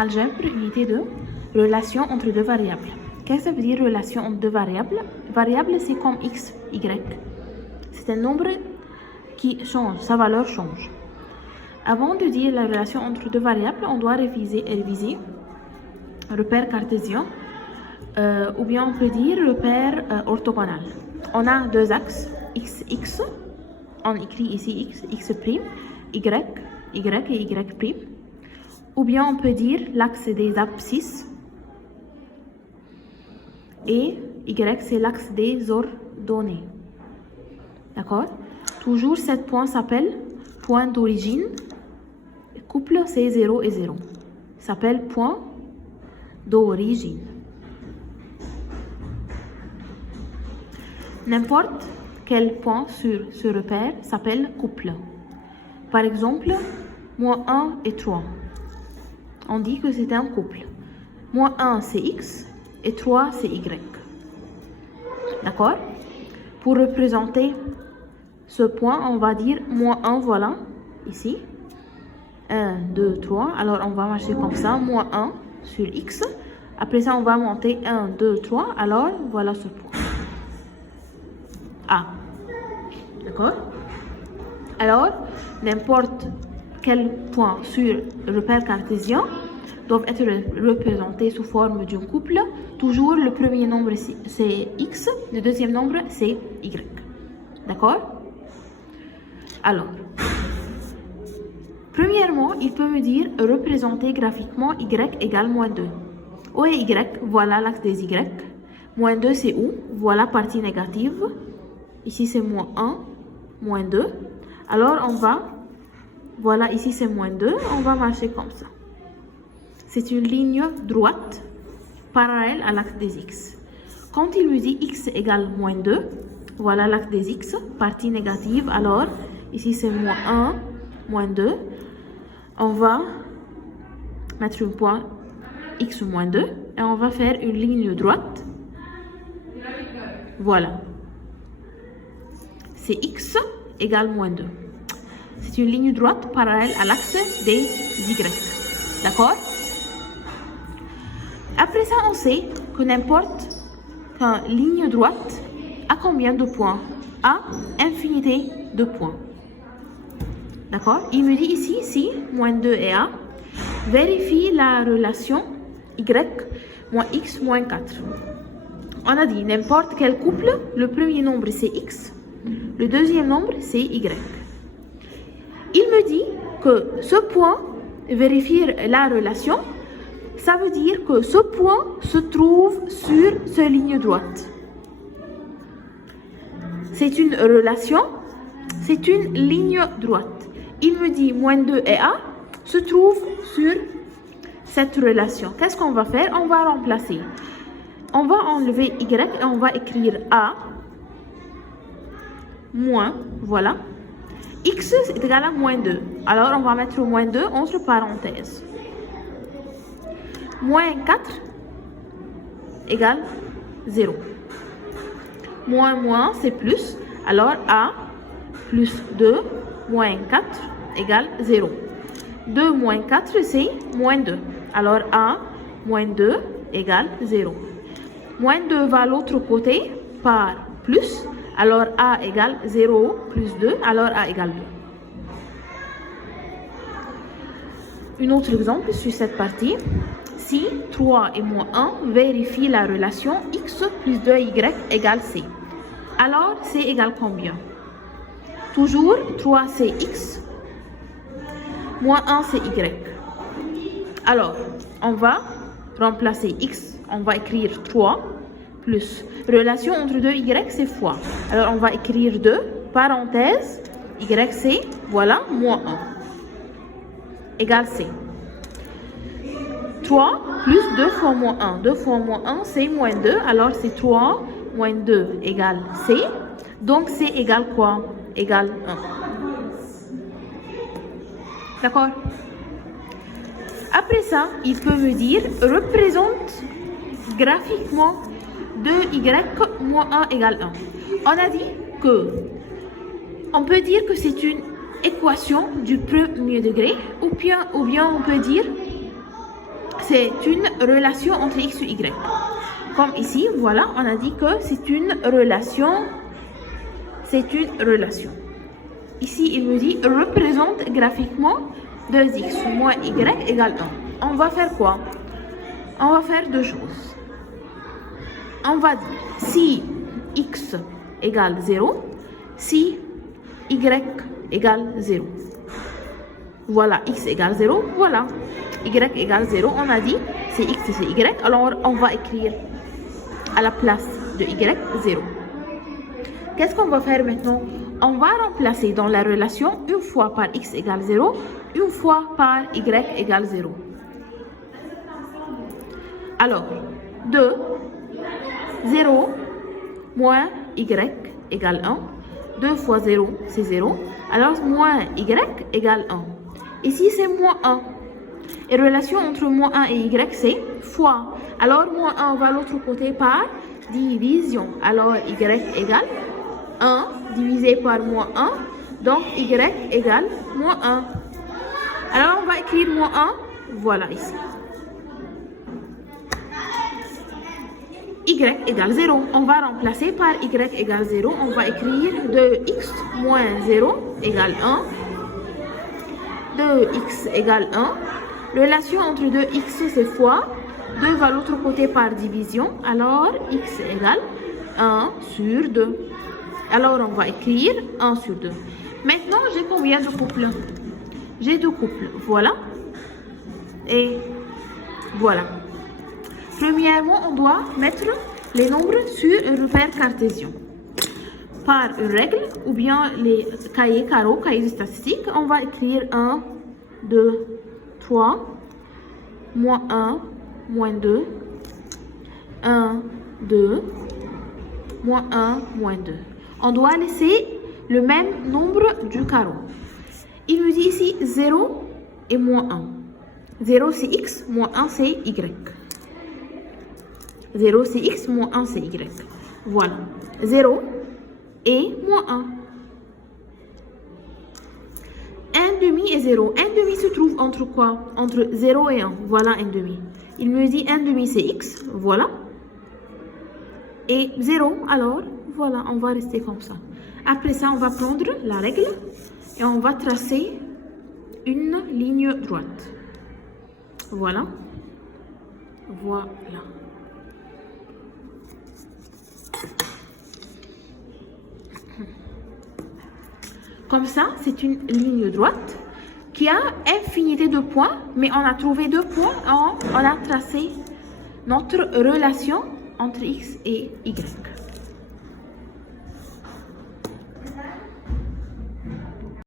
Algèbre, unité de relation entre deux variables. Qu'est-ce que ça veut dire relation entre deux variables? Variable, c'est comme x, y. C'est un nombre qui change, sa valeur change. Avant de dire la relation entre deux variables, on doit réviser repère cartésien, ou bien on peut dire repère orthogonal. On a deux axes, x, x, on écrit ici x, x', y, y et y'. Ou bien on peut dire l'axe des abscisses et y c'est l'axe des ordonnées. D'accord? Toujours, ce point s'appelle point d'origine. Couple, c'est 0 et 0. S'appelle point d'origine. N'importe quel point sur ce repère s'appelle couple. Par exemple, moins 1 et 3. On dit que c'est un couple. Moins 1, c'est x et 3, c'est y. D'accord? Pour représenter ce point, on va dire moins 1, voilà, ici. 1, 2, 3. Alors, on va marcher comme ça, moins 1 sur x. Après ça, on va monter 1, 2, 3. Alors, voilà ce point. A. D'accord? Alors, n'importe quel point sur le repère cartésien doivent être représentés sous forme d'un couple. Toujours, le premier nombre, c'est x. Le deuxième nombre, c'est y. D'accord? Alors, premièrement, il peut me dire représenter graphiquement y égale moins 2. Où est y? Voilà l'axe des y. Moins 2, c'est où? Voilà partie négative. Ici, c'est moins 1, moins 2. Alors, on va... Voilà, ici, c'est moins 2. On va marcher comme ça. C'est une ligne droite parallèle à l'axe des x. Quand il me dit x égale moins 2, voilà l'axe des x, partie négative. Alors, ici, c'est moins 1, moins 2. On va mettre un point x moins 2 et on va faire une ligne droite. Voilà. C'est x égale moins 2. C'est une ligne droite parallèle à l'axe des y. D'accord? Après ça, on sait que n'importe quelle ligne droite a combien de points? A infinité de points. D'accord? Il me dit ici, si moins 2 et A, vérifie la relation y moins x moins 4. On a dit n'importe quel couple, le premier nombre c'est x, le deuxième nombre c'est y. Il me dit que ce point, vérifier la relation, ça veut dire que ce point se trouve sur cette ligne droite. C'est une relation, c'est une ligne droite. Il me dit moins 2 et A se trouvent sur cette relation. Qu'est-ce qu'on va faire? On va remplacer. On va enlever y et on va écrire A moins, voilà. X est égal à moins 2. Alors, on va mettre moins 2 entre parenthèses. Moins 4 égale 0. Moins, c'est plus. Alors, A plus 2 moins 4 égale 0. 2 moins 4, c'est moins 2. Alors, A moins 2 égale 0. Moins 2 va à l'autre côté par plus. Alors, A égale 0 plus 2. Alors, A égale 2. Un autre exemple sur cette partie. Si 3 et moins 1 vérifient la relation x plus 2y égale c. Alors, c égale combien? Toujours, 3 c'est x, moins 1 c'est y. Alors, on va remplacer x, on va écrire 3 plus. Relation entre 2y c'est fois. Alors, on va écrire 2, parenthèse, y c'est, voilà, moins 1, égale c. 3 plus 2 fois moins 1. 2 fois moins 1, c'est moins 2. Alors, c'est 3 moins 2 égale c. Donc, c égale quoi? Égale 1. D'accord? Après ça, il peut me dire, représente graphiquement 2y moins 1 égale 1. On a dit que, on peut dire que c'est une équation du premier degré, ou bien on peut dire c'est une relation entre x et y. Comme ici, voilà, on a dit que c'est une relation. C'est une relation. Ici, il me dit représente graphiquement 2x moins y égale 1. On va faire quoi? On va faire deux choses. On va dire si x égale 0, si y égale 0. Voilà, x égale 0, voilà. Y égale 0, on a dit c'est x et c'est y. Alors, on va écrire à la place de y 0. Qu'est-ce qu'on va faire maintenant? On va remplacer dans la relation une fois par x égale 0, une fois par y égale 0. Alors, 2, 0, moins y égale 1. 2 fois 0, c'est 0. Alors, moins y égale 1. Ici, c'est moins 1. Et relation entre moins 1 et y, c'est fois. Alors, moins 1 va à l'autre côté par division. Alors, y égale 1 divisé par moins 1. Donc, y égale moins 1. Alors, on va écrire moins 1. Voilà ici. Y égale 0. On va remplacer par y égale 0. On va écrire 2x moins 0 égale 1. 2x égale 1. Relation entre 2x, c'est fois. 2 va à l'autre côté par division. Alors, x égale 1 sur 2. Alors, on va écrire 1 sur 2. Maintenant, j'ai combien de couples? J'ai deux couples. Voilà. Et voilà. Premièrement, on doit mettre les nombres sur un repère cartésien. Par une règle, ou bien les cahiers carreaux, cahiers de statistiques, on va écrire 1, 2, 3, moins 1, moins 2, 1, 2, moins 1, moins 2. On doit laisser le même nombre du carreau. Il me dit ici 0 et moins 1. 0 c'est x, moins 1 c'est y. 0 c'est x, moins 1 c'est y. Voilà. 0 et moins 1. 1 demi et 0. 1 demi se trouve entre quoi? Entre 0 et 1. Voilà 1 demi. Il me dit 1 demi c'est x. Voilà. Et 0, alors, voilà, on va rester comme ça. Après ça, on va prendre la règle et on va tracer une ligne droite. Voilà. Voilà. Comme ça, c'est une ligne droite qui a infinité de points, mais on a trouvé deux points, on a tracé notre relation entre x et y.